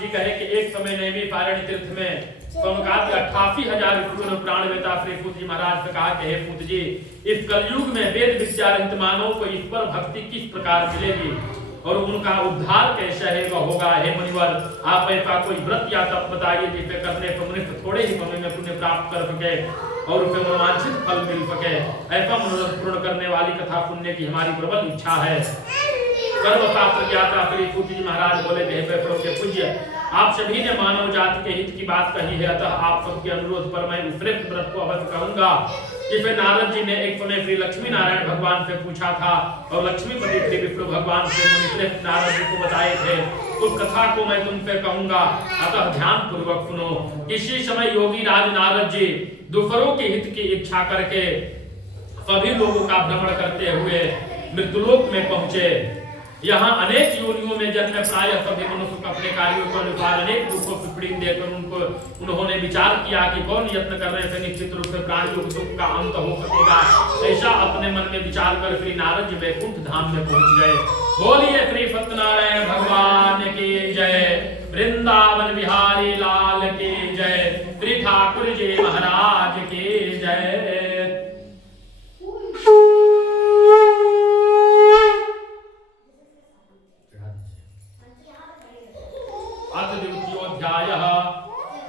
जी कहे कि एक समय नैमी पारणी तीर्थ में तो कहा कि 88,000 प्राण वेता श्री पूत जी महाराज ने कहा कि हे पूत जी, इस कलयुग में वेद विद्या रहित मानव को ईश्वर भक्ति किस प्रकार मिलेगी और उनका उद्धार कैसे है वह होगा। हे मुनिवर, आप ऐसा कोई व्रत या तप बताइए जिसे करने पर मनुष्य थोड़े ही समय में पुण्य प्राप्त कर सके और उसे मनोवांछित फल मिल सके। ऐसा मनोरथ पूर्ण करने वाली कथा सुनने की हमारी प्रबल इच्छा है। सर्वशास्त्र ज्ञाता श्री पूत जी महाराज बोले, हे के पूज्य, आप सभी ने मानव जाति के हित की बात कही है, अतः आप सबके अनुरोध पर मैं उस श्रेष्ठ व्रत को अवश्य कहूंगा जिसे नारद जी ने एक समय श्री लक्ष्मी नारायण भगवान से पूछा था और लक्ष्मीपति श्री विष्णु भगवान से मुनिश्रेष्ठ नारद जी को बताए थे। उस कथा को मैं तुमसे कहूंगा, अतः ध्यान पूर्वक सुनो। किसी समय योगी राज नारद जी दूसरों के हित की इच्छा करके सभी लोगों का भ्रमण करते हुए मृत्युलोक में पहुंचे। यहाँ अनेक योनियों में जन्मे प्राय सभी मनुष्य को अपने कार्यों के अनुसार अनेक दुखों की पीड़ा देकर उन्होंने विचार किया कि कौन यत्न करने से निश्चित रूप से प्राणियों के दुख का अंत हो सकेगा। ऐसा अपने मन में विचार कर श्री नारद जी वैकुंठ धाम में पहुंच गए। बोलिए श्री सत्यनारायण भगवान की जय, वृंदावन बिहारी लाल की जय, श्री ठाकुर जी महाराज की जय।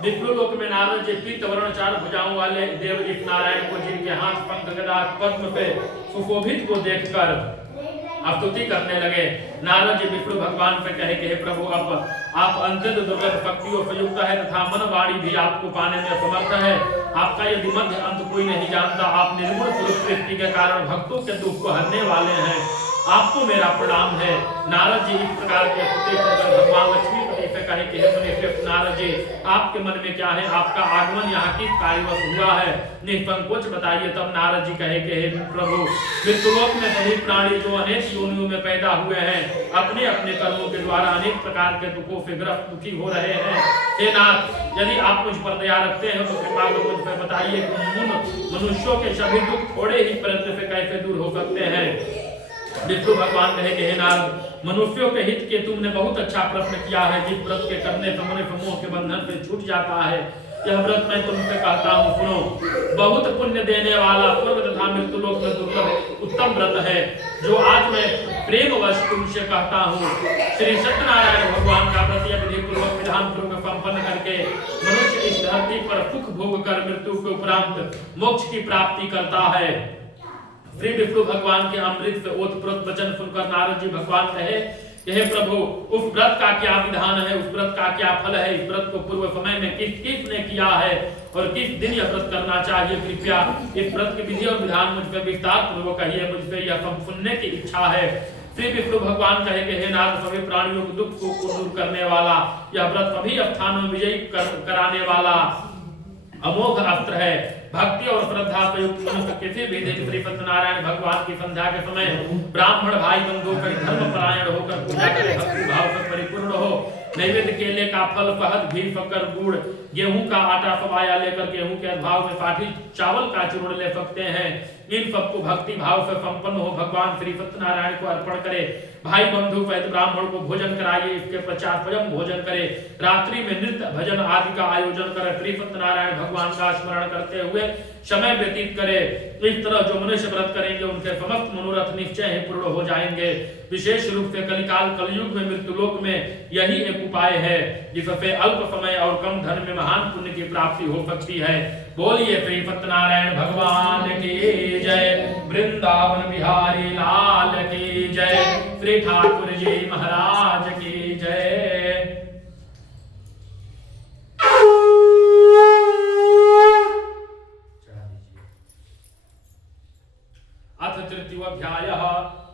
विष्णुलोक में नारद जी पीत वर्ण चार भुजाओं वाले देव एक नारायण को जिनके हाथ पंख गदा पद्म पे सुशोभित को देखकर स्तुति करने लगे। नारद जी विष्णु भगवान से कहे कि हे प्रभु, आप अत्यंत दुर्लभ शक्तियों से युक्त है तथा मन वाणी भी आपको पाने में समर्थ है। आपका यदि मध्य अंत कोई नहीं जानता, आप निर्गुण स्वरूप सृष्टि के कारण भक्तों के दुख को हरने वाले हैं, आपको मेरा प्रणाम है। नारद जी इस प्रकार के स्तुति कर भगवान लक्ष्मीपति से कहे कि हे मुनिश्रेष्ठ नारद जी, आपके मन में क्या है, आपका आगमन यहाँ किस कार्यवश हुआ है, निसंकोच बताइए। तब नारद जी कहे कि हे प्रभु, मृत्युलोक में सभी प्राणी जो अनेक योनियों में पैदा हुए हैं, अपने अपने कर्मों के द्वारा अनेक प्रकार के दुखों से ग्रस्त दुखी हो रहे हैं। हे नाथ, यदि आप मुझ पर दया रखते हैं तो कृपा कर मुझ पर बताइए कि मनुष्यों के सभी दुख थोड़े ही प्रयत्न से कैसे दूर हो सकते हैं। विष्णु भगवान कहे कि हे नारद, मनुष्यों के हित के तुमने बहुत अच्छा प्रश्न किया है। जिस व्रत के करने से मनुष्य मोह के बंधन से छूट जाता है, यह व्रत मैं तुमसे कहता हूँ, सुनो। बहुत पुण्य देने वाला स्वर्ग तथा मृत्युलोक में दुर्लभ उत्तम व्रत है, जो आज मैं प्रेमवश तुमसे कहता हूँ। श्री सत्यनारायण भगवान का व्रत विधि पूर्वक विधान पूर्वक संपन्न करके मनुष्य इस धरती पर सुख भोग कर मृत्यु के उपरांत मोक्ष की प्राप्ति करता है। श्री विष्णु भगवान के अमृत से ओतप्रोत वचन सुनकर नारद जी भगवान कहे कि हे प्रभु, उस व्रत का क्या विधान है, उस व्रत का क्या फल है, इस व्रत को पूर्व समय में किस ने किया है और किस दिन यह व्रत करना चाहिए। कृपया इस व्रत की विधि और विधान मुझ पर विस्तार पूर्वक कहिए, मुझसे यह सब सुनने की इच्छा है। श्री विष्णु भगवान कहे कि हे नाथ, सभी प्राणियों के दुख को दूर करने वाला यह व्रत सभी स्थानों में विजयी कराने वाला अमोघ अस्त्र है। भक्ति और श्रद्धा से युक्त मनुष्य किसी भी दिन श्री सत्यनारायण भगवान की संध्या के समय ब्राह्मण भाई बंधु कर धर्म परायण होकर पूजा करे, भक्ति भाव से परिपूर्ण हो, नैवेद्य केले का फल, शहद, घी, शक्कर, गुड़, गेहूं का आटा सवाया लेकर गेहूं के भाव में पाठी चावल का चूर्ण ले सकते हैं। इन सबको भक्ति भाव से संपन्न हो भगवान श्री सत्यनारायण को अर्पण करे। भाई बंधु सहित ब्राह्मण को भोजन कराइए, इसके पश्चात स्वयं भोजन करे। रात्रि में नृत्य भजन आदि का आयोजन करे, श्री सत्यनारायण भगवान का स्मरण करते हुए समय व्यतीत करे। इस तरह जो मनुष्य व्रत करेंगे उनके समस्त मनोरथ निश्चय ही पूर्ण हो जाएंगे। विशेष रूप से कलिकाल कलयुग में मृत्युलोक में यही एक उपाय है जिससे अल्प समय और कम धन में महान पुण्य की प्राप्ति हो सकती है। बोलिए श्री सत्यनारायण भगवान की जय, वृंदावन बिहारी लाल की जय, श्री ठाकुर जी महाराज